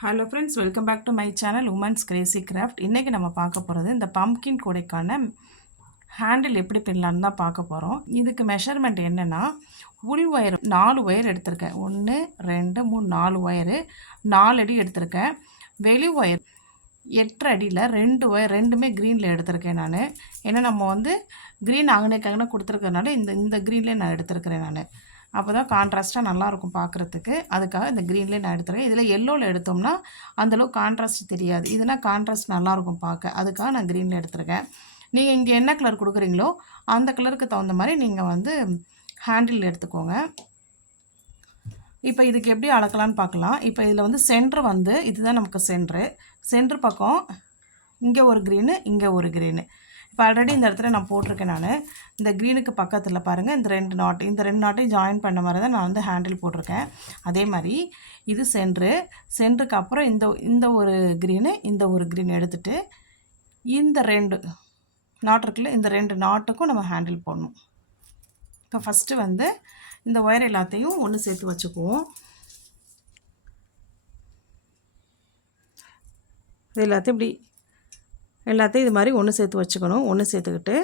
Hello friends, welcome back to my channel women's crazy craft. இன்றைக்கி நம்ம பார்க்க போகிறது இந்த பம்ப்கின் கூடைக்கான ஹேண்டில் எப்படி பின்னலான்னு தான் பார்க்க போகிறோம். இதுக்கு மெஷர்மெண்ட் என்னென்னா, உள் ஒயர் 4 ஒயர் எடுத்திருக்கேன். 1 2 3 4 ஒயரு 4 அடி எடுத்திருக்கேன். வெளி ஒயர் 8 அடியில் 2 ஒயர், ரெண்டுமே க்ரீனில் எடுத்திருக்கேன் நான். ஏன்னா நம்ம வந்து க்ரீன் அங்கனே கொடுத்துருக்கறனால இந்த க்ரீன்லேயே நான் எடுத்திருக்கிறேன் நான். அப்போ தான் கான்ட்ராஸ்ட்டாக நல்லாயிருக்கும் பார்க்குறதுக்கு. அதுக்காக இந்த க்ரீன்லேயே நான் எடுத்துருக்கேன். இதில் எல்லோவில் எடுத்தோம்னா அந்தளவுக்கு கான்ட்ராஸ்ட் தெரியாது. இதுனா கான்ட்ராஸ்ட் நல்லாயிருக்கும் பார்க்க. அதுக்காக நான் க்ரீனில் எடுத்திருக்கேன். நீங்கள் இங்கே என்ன கலர் கொடுக்குறீங்களோ அந்த கலருக்கு தகுந்த மாதிரி நீங்கள் வந்து ஹேண்டில் எடுத்துக்கோங்க. இப்போ இதுக்கு எப்படி அளக்கலான்னு பார்க்கலாம். இப்போ இதில் வந்து சென்ட்ரு வந்து இதுதான் நமக்கு சென்ட்ரு பக்கம் இங்கே ஒரு க்ரீனு, இங்கே ஒரு க்ரீனு. இப்போ ஆல்ரெடி இந்த இடத்துல நான் போட்டிருக்கேன் நான். இந்த க்ரீனுக்கு பக்கத்தில் பாருங்கள், இந்த 2 நாட்டையும் ஜாயின் பண்ண மாதிரி தான் நான் வந்து ஹேண்டில் போட்டிருக்கேன். அதே மாதிரி இது சென்ட்ருக்கு அப்புறம் இந்த ஒரு க்ரீனு, இந்த ஒரு க்ரீன் எடுத்துகிட்டு இந்த 2 நாட் இருக்குல்ல, இந்த 2 நாட்டுக்கும் நம்ம ஹேண்டில் போடணும். இப்போ ஃபஸ்ட்டு வந்து இந்த ஒயர் எல்லாத்தையும் ஒன்று சேர்த்து வச்சுக்குவோம். இது எல்லாத்தையும் இது மாதிரி ஒன்று சேர்த்து வச்சுக்கணும். ஒன்று சேர்த்துக்கிட்டு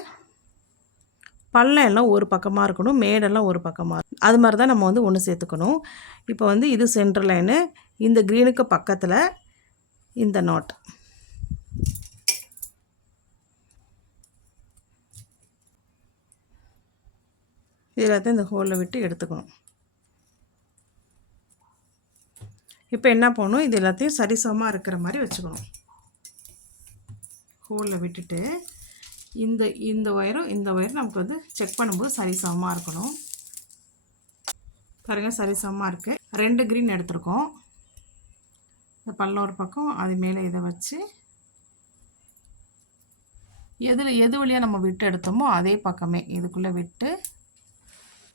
பள்ளம் எல்லாம் ஒரு பக்கமாக இருக்கணும், மேடெல்லாம் ஒரு பக்கமாக இருக்கும். அது மாதிரி தான் நம்ம வந்து ஒன்று சேர்த்துக்கணும். இப்போ வந்து இது சென்டர் லைனு, இந்த க்ரீனுக்கு பக்கத்தில் இந்த நாட். இது எல்லாத்தையும் இந்த ஹோலில் விட்டு எடுத்துக்கணும். இப்போ என்ன பண்ணணும், இது எல்லாத்தையும் சரிசமமாக இருக்கிற மாதிரி வச்சுக்கணும். ஹோலில் விட்டுட்டு இந்த ஒயரும் இந்த ஒயரும் நமக்கு வந்து செக் பண்ணும்போது சரிசமமாக இருக்கணும். பாருங்கள், சரிசமமாக இருக்குது. 2 க்ரீன் எடுத்துருக்கோம். இந்த பள்ளம் ஒரு பக்கம், அது மேலே இதை வச்சு எது வழியாக நம்ம விட்டு எடுத்தோமோ அதே பக்கமே இதுக்குள்ளே விட்டு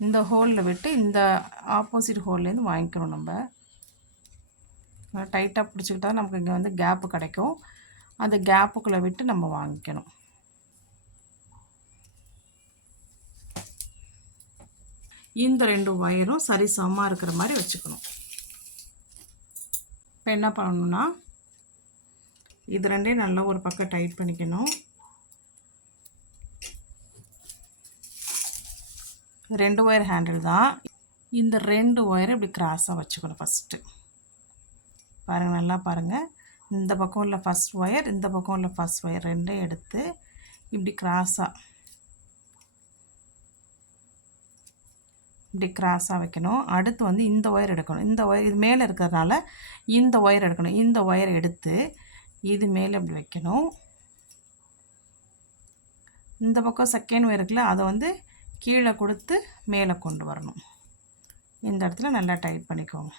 இந்த ஹோலில் விட்டு இந்த ஆப்போசிட் ஹோல்லேருந்து வாங்கிக்கணும். நம்ம டைட்டாக பிடிச்சிக்கிட்டா நமக்கு இங்கே வந்து கேப்பு கிடைக்கும். அந்த கேப்புக்குள்ளே விட்டு நம்ம வாங்கிக்கணும். இந்த 2 ஒயரும் சரிசமமாக இருக்கிற மாதிரி வச்சுக்கணும். இப்போ என்ன பண்ணணும்னா, இது ரெண்டையும் நல்லா ஒரு பக்கம் டைட் பண்ணிக்கணும். 2 ஒயர் ஹேண்டில் தான். இந்த 2 ஒயரை இப்படி கிராஸாக வச்சுக்கணும். ஃபஸ்ட்டு பாருங்கள், நல்லா பாருங்கள். இந்த பக்கம் உள்ள ஃபஸ்ட் ஒயர், இந்த பக்கம் உள்ள ஃபஸ்ட் ஒயர் ரெண்டையும் எடுத்து இப்படி கிராஸாக வைக்கணும். அடுத்து வந்து இந்த ஒயர் எடுக்கணும். இந்த ஒயர் இது மேலே இருக்கிறதுனால இந்த ஒயர் எடுக்கணும். இந்த ஒயர் எடுத்து இது மேலே இப்படி வைக்கணும். இந்த பக்கம் செகண்ட் ஒயர் இருக்குல்ல, அதை வந்து கீழே கொடுத்து மேலே கொண்டு வரணும். இந்த இடத்துல நல்லா டைட் பண்ணிக்கோங்க.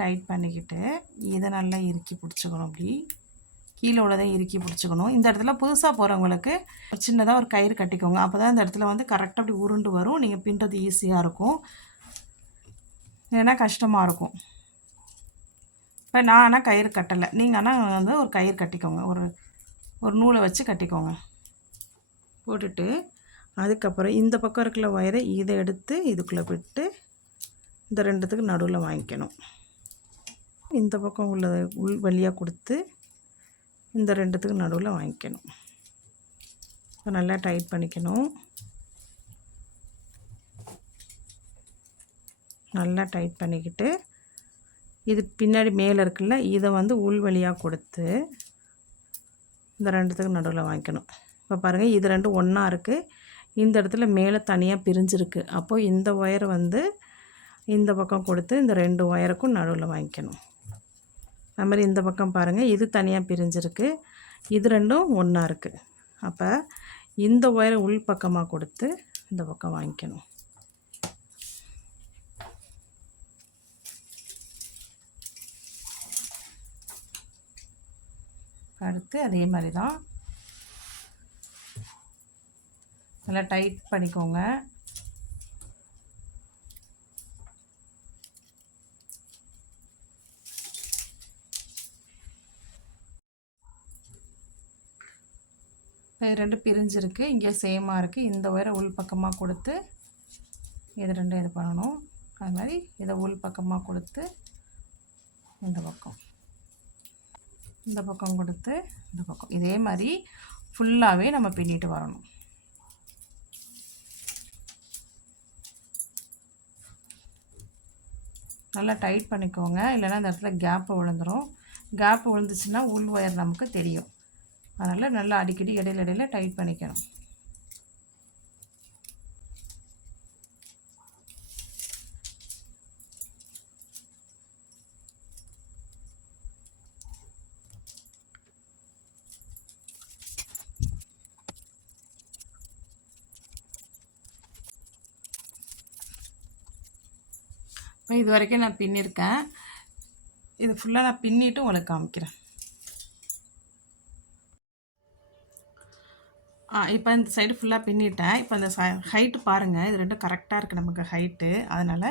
டைட் பண்ணிக்கிட்டு இதை நல்லா இறுக்கி பிடிச்சிக்கணும். அப்படி கீழே உள்ளதை இறுக்கி பிடிச்சிக்கணும். இந்த இடத்துல புதுசாக போகிறவங்களுக்கு சின்னதாக ஒரு கயிறு கட்டிக்கோங்க. அப்போ தான் இந்த இடத்துல வந்து கரெக்டாக அப்படி உருண்டு வரும். நீங்கள் பின்னுறது ஈஸியாக இருக்கும், ஏன்னா கஷ்டமாக இருக்கும். இப்போ நான் ஆனால் கயிறு கட்டலை. நீங்கள் ஆனால் வந்து ஒரு கயிறு கட்டிக்கோங்க. ஒரு நூலை வச்சு கட்டிக்கோங்க. போட்டுட்டு அதுக்கப்புறம் இந்த பக்கம் இருக்கிற ஒயரை இதை எடுத்து இதுக்குள்ளே விட்டு இந்த 2த்துக்கு நடுவில் வாங்கிக்கணும். இந்த பக்கம் உள்ள உள் வழியாக கொடுத்து இந்த 2த்துக்கு நடுவில் வாங்கிக்கணும். இப்போ நல்லா டைட் பண்ணிக்கணும். நல்லா டைட் பண்ணிக்கிட்டு இது பின்னாடி மேலே இருக்குல்ல, இதை வந்து உள் வழியாக கொடுத்து இந்த 2த்துக்கு நடுவில் வாங்கிக்கணும். இப்போ பாருங்கள், இது 2 ஒன்றா இருக்குது. இந்த இடத்துல மேலே தனியாக பிரிஞ்சிருக்கு. அப்போது இந்த ஒயரை வந்து இந்த பக்கம் கொடுத்து இந்த 2 ஒயருக்கும் நடுவில் வாங்கிக்கணும். அது மாதிரி இந்த பக்கம் பாருங்கள், இது தனியாக பிரிஞ்சிருக்கு, இது 2ம் ஒன்றா இருக்குது. அப்போ இந்த ஒயரை உள் பக்கமாக கொடுத்து இந்த பக்கம் வாங்கிக்கணும். அடுத்து அதே மாதிரி தான் நல்லா டைட் பண்ணிக்கோங்க. இது 2 பிரிஞ்சிருக்கு, இங்கே சேமாக இருக்குது. இந்த ஒயரை உள் பக்கமாக கொடுத்து இது 2 இது பண்ணணும். அது மாதிரி இதை உள் பக்கமாக கொடுத்து இந்த பக்கம் இந்த பக்கம் கொடுத்து இந்த பக்கம் இதே மாதிரி ஃபுல்லாகவே நம்ம பின்னிட்டு வரணும். நல்லா டைட் பண்ணிக்கோங்க, இல்லைன்னா இந்த இடத்துல கேப்பு விழுந்துடும். கேப்பு விழுந்துச்சுன்னா உள் ஒயர் நமக்கு தெரியும். அதனால் நல்லா அடிக்கடி இடையில டைட் பண்ணிக்கணும். இப்போ இது வரைக்கும் நான் பின்னிருக்கேன். இது ஃபுல்லாக நான் பின்னிட்டு உங்களுக்கு காமிக்கிறேன். இப்போ இந்த சைடு ஃபுல்லாக பின்னிட்டேன். இப்போ அந்த ஹைட்டு பாருங்கள், இது ரெண்டும் கரெக்டாக இருக்குது நமக்கு ஹைட்டு. அதனால்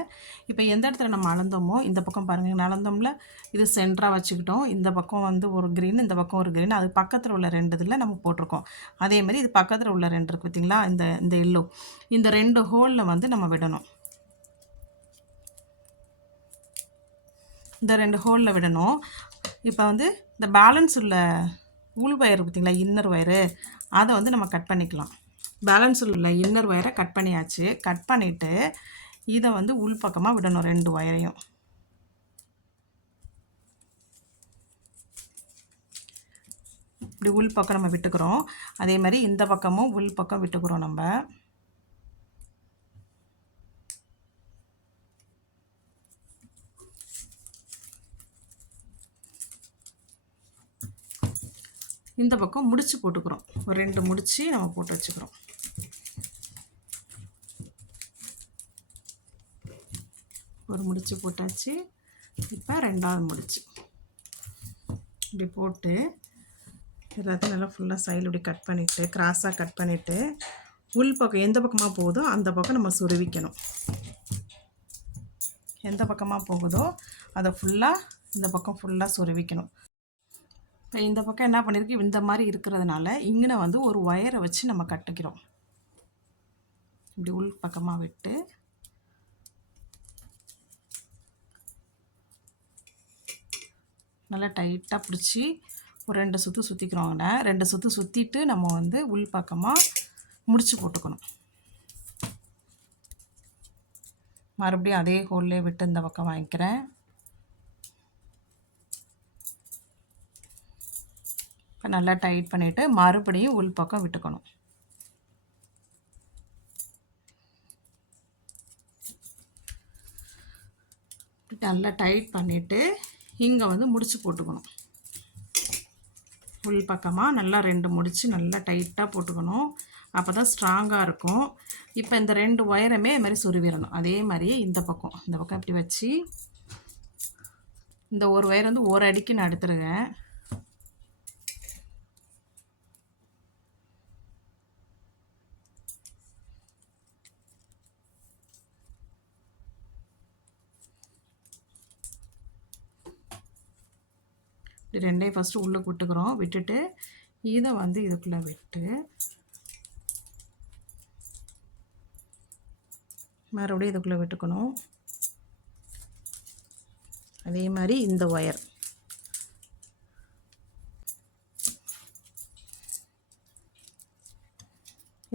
இப்போ எந்த இடத்துல நம்ம அளந்தோமோ இந்த பக்கம் பாருங்கள், அளந்தோம்ல இது சென்டராக வச்சுக்கிட்டோம். இந்த பக்கம் வந்து ஒரு க்ரீன், இந்த பக்கம் ஒரு க்ரீன், அது பக்கத்தில் உள்ள 2 இதில் நம்ம போட்டிருக்கோம். அதேமாதிரி இது பக்கத்தில் உள்ள 2 இருக்குது பார்த்திங்களா, இந்த எல்லோ, இந்த 2 ஹோலில் வந்து நம்ம விடணும். இந்த 2 ஹோலில் விடணும். இப்போ வந்து இந்த பேலன்ஸ் உள்ள உள் ஒயர் பார்த்திங்களா, இன்னர் ஒயரு, அதை வந்து நம்ம கட் பண்ணிக்கலாம். பேலன்ஸ் உள்ள இன்னர் ஒயரை கட் பண்ணியாச்சு. கட் பண்ணிவிட்டு இதை வந்து உள் பக்கமாக விடணும். 2 ஒயரையும் இப்படி உள் பக்கம் நம்ம விட்டுக்கிறோம். அதே மாதிரி இந்த பக்கமும் உள் பக்கம் விட்டுக்கிறோம் நம்ம. இந்த பக்கம் முடிச்சு போட்டுக்கிறோம். ஒரு 2 முடிச்சு நம்ம போட்டு வச்சுக்கிறோம். ஒரு முடிச்சு போட்டாச்சு. இப்போ 2ஆவது முடிச்சு இப்படி போட்டு எல்லாத்தையும் நல்லா ஃபுல்லாக சைடில் இப்படி கட் பண்ணிவிட்டு, கிராஸாக கட் பண்ணிவிட்டு, உள் பக்கம் எந்த பக்கமாக போகுதோ அந்த பக்கம் நம்ம சுருவிக்கணும். எந்த பக்கமாக போகுதோ அதை ஃபுல்லாக இந்த பக்கம் ஃபுல்லாக சுருவிக்கணும். இப்போ இந்த பக்கம் என்ன பண்ணியிருக்கு, இந்த மாதிரி இருக்கிறதுனால இங்கே வந்து ஒரு ஒயரை வச்சு நம்ம கட்டிக்கிறோம். இப்படி உள் பக்கமாக விட்டு நல்லா டைட்டாக பிடிச்சி ஒரு 2 சுற்று சுற்றிக்கிறோங்க. 2 சுற்று சுற்றிட்டு நம்ம வந்து உள் பக்கமாக முடிச்சு போட்டுக்கணும். மறுபடியும் அதே ஹோல்லே விட்டு இந்த பக்கம் வாங்கிக்கிறேன். இப்போ நல்லா டைட் பண்ணிவிட்டு மறுபடியும் உள் பக்கம் விட்டுக்கணும். நல்லா டைட் பண்ணிவிட்டு இங்கே வந்து முடிச்சு போட்டுக்கணும். உள் பக்கமாக நல்லா 2 முடிச்சு நல்லா டைட்டாக போட்டுக்கணும். அப்போ தான் ஸ்ட்ராங்காக இருக்கும். இப்போ இந்த 2 ஒயருமே இது மாதிரி சொருவிடணும். அதே மாதிரியே இந்த பக்கம் இப்படி வச்சு இந்த ஒரு ஒயர் வந்து ஒரு அடிக்கு நான் எடுத்துருக்கேன். இப்படி 2ஐயும் ஃபஸ்ட்டு உள்ளே விட்டுக்கிறோம். விட்டுட்டு இதை வந்து இதுக்குள்ளே விட்டு மறுபடியும் இதுக்குள்ளே விட்டுக்கணும். அதே மாதிரி இந்த ஒயர்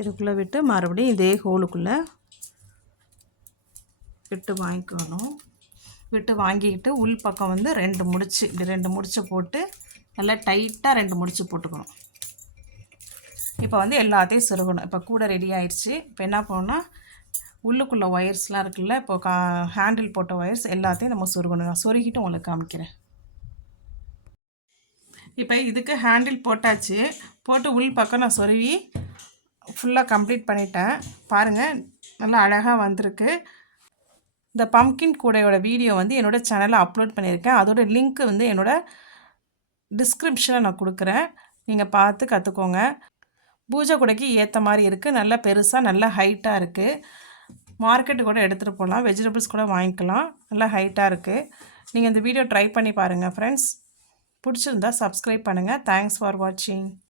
இதுக்குள்ளே விட்டு மறுபடியும் இதே ஹோலுக்குள்ளே விட்டு வாங்கிக்கணும். விட்டு வாங்கிக்கிட்டு உள் பக்கம் வந்து 2 முடிச்சு இப்படி 2 முடிச்சு போட்டு நல்லா டைட்டாக 2 முடிச்சு போட்டுக்கணும். இப்போ வந்து எல்லாத்தையும் சொருகணும். இப்போ கூட ரெடி ஆயிடுச்சு. இப்போ என்ன பண்ணணும்னா உள்ளுக்குள்ளே ஒயர்ஸ்லாம் இருக்குல்ல, இப்போ ஹேண்டில் போட்ட ஒயர்ஸ் எல்லாத்தையும் நம்ம சொருகணும். நான் சொருகிட்டு உங்களுக்கு காமிக்கிறேன். இப்போ இதுக்கு ஹேண்டில் போட்டாச்சு. போட்டு உள் பக்கம் நான் சொருவி ஃபுல்லாக கம்ப்ளீட் பண்ணிட்டேன். பாருங்கள் நல்லா அழகாக வந்திருக்கு. இந்த பம்ப்கின் கூடையோட வீடியோ வந்து என்னோடய சேனலில் அப்லோட் பண்ணியிருக்கேன். அதோட லிங்க் வந்து என்னோடய டிஸ்கிரிப்ஷனில் நான் கொடுக்குறேன். நீங்கள் பார்த்து கற்றுக்கோங்க. பூஜை கூடைக்கு ஏற்ற மாதிரி இருக்குது. நல்லா பெருசாக நல்லா ஹைட்டாக இருக்குது. மார்க்கெட்டு கூட எடுத்துகிட்டு போகலாம். வெஜிடபிள்ஸ் கூட வாங்கிக்கலாம். நல்லா ஹைட்டாக இருக்குது. நீங்கள் இந்த வீடியோ ட்ரை பண்ணி பாருங்கள் ஃப்ரெண்ட்ஸ். பிடிச்சிருந்தா சப்ஸ்கிரைப் பண்ணுங்கள். தேங்க்ஸ் ஃபார் வாட்சிங்.